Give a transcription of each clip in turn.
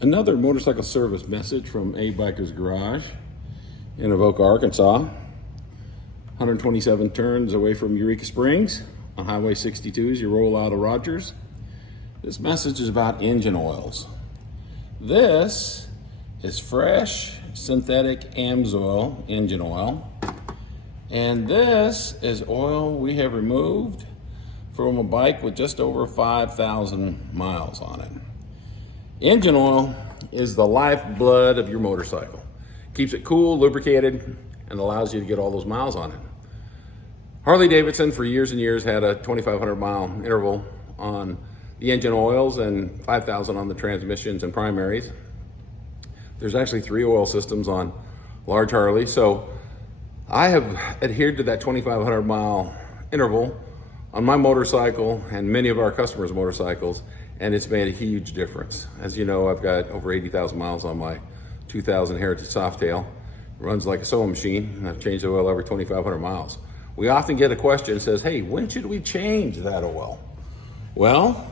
Another motorcycle service message from A Biker's Garage in Avoca, Arkansas. 127 turns away from Eureka Springs on Highway 62 as you roll out of Rogers. This message is about engine oils. This is Fresh Synthetic Amsoil engine oil. And this is oil we have removed from a bike with just over 5,000 miles on it. Engine oil is the lifeblood of your motorcycle. Keeps it cool, lubricated, and allows you to get all those miles on it. Harley-Davidson for years and years had a 2,500 mile interval on the engine oils and 5,000 on the transmissions and primaries. There's actually 3 oil systems on large Harley, so I have adhered to that 2,500 mile interval on my motorcycle and many of our customers' motorcycles, and it's made a huge difference. As you know, I've got over 80,000 miles on my 2000 Heritage Softail. It runs like a sewing machine, and I've changed the oil every 2,500 miles. We often get a question that says, hey, when should we change that oil? Well,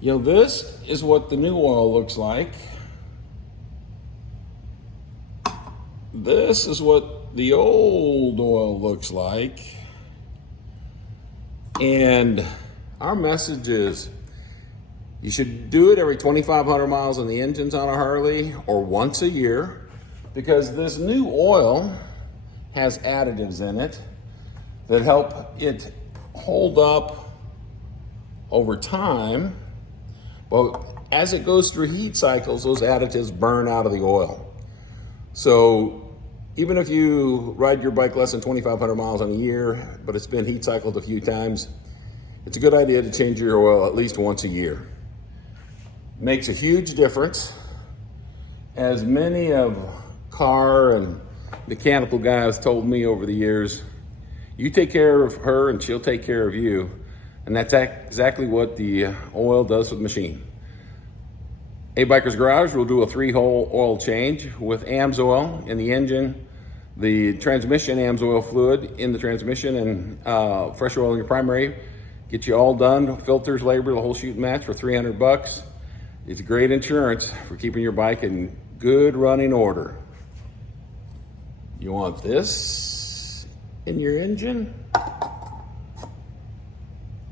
you know, this is what the new oil looks like. This is what the old oil looks like. And our message is, you should do it every 2,500 miles on the engines on a Harley or once a year, because this new oil has additives in it that help it hold up over time. But as it goes through heat cycles, those additives burn out of the oil. So even if you ride your bike less than 2,500 miles in a year, but it's been heat cycled a few times, it's a good idea to change your oil at least once a year. Makes a huge difference. As many of car and mechanical guys told me over the years, you take care of her and she'll take care of you. And that's exactly what the oil does for the machine. A Biker's Garage will do a 3-hole oil change with Amsoil in the engine, the transmission Amsoil fluid in the transmission, and fresh oil in your primary. Get you all done, filters, labor, the whole shoot and match for $300. It's great insurance for keeping your bike in good running order. You want this in your engine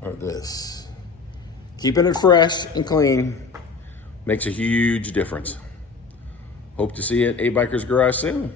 or this? Keeping it fresh and clean makes a huge difference. Hope to see you at A Biker's Garage soon.